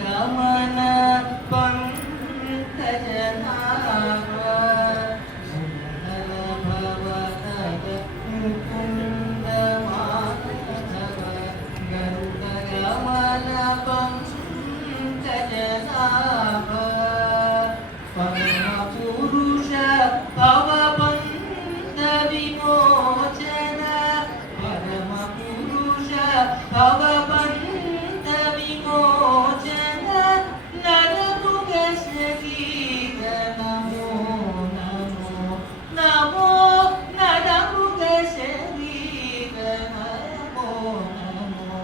गमन पंकजनाभ भव मुकुंद माधव गरुड गमन पंकजनाभ परम पुरुष भवबंध विमोचन परम पुरुष भवबंध विमोचन नरमुग शरीर नमो नमो नमो नरमुग शरीर नमो नमो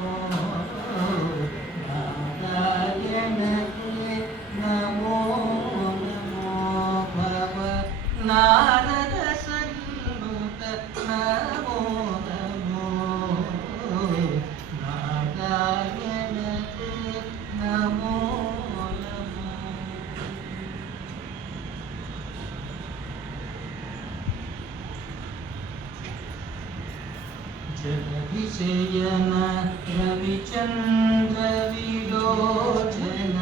नारायण नमो नमो भव नारद सन्नुत नमो नमो नारायण नमो नमो जगदिशयन रविचन्द्र विलोचन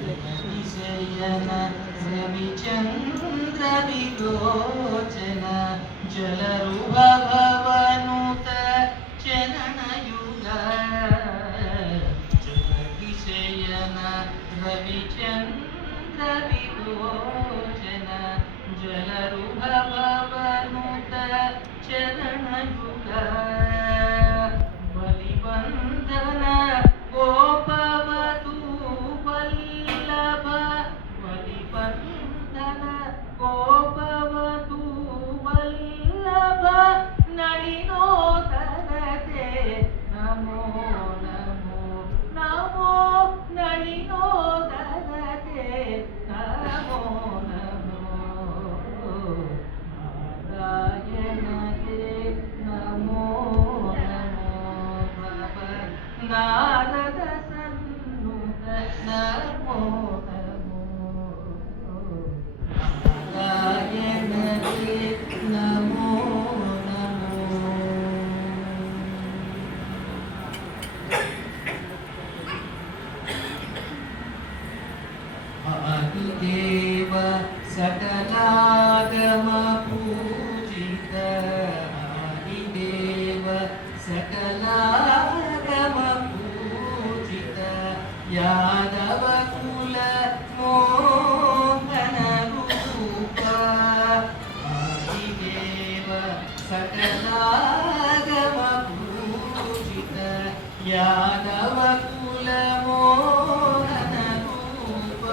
जगदिशयन रविचन्द्र विलोचन जलरुभवनुत चरणयुग जगदिशयन रविचन्द्र विलोचन जलरुभवनुत चरणयुग बलिबन्धन गोपवधू वल्लभ बलिबन्धन गोपवधू वल्लभ नलिनोदरते नमो नमो नमो नलिनोदरते नमो नमो नारायणते नमो नमो भव नारद सन्नुत नमो नमो नारायणते नमो नमो आदिदेव सकलागम पूजित आदिदेव सकलागम पूजित यादव कुल मोहन रूप आदिदेव सकलागम पूजित यादव कुल मोहन रूप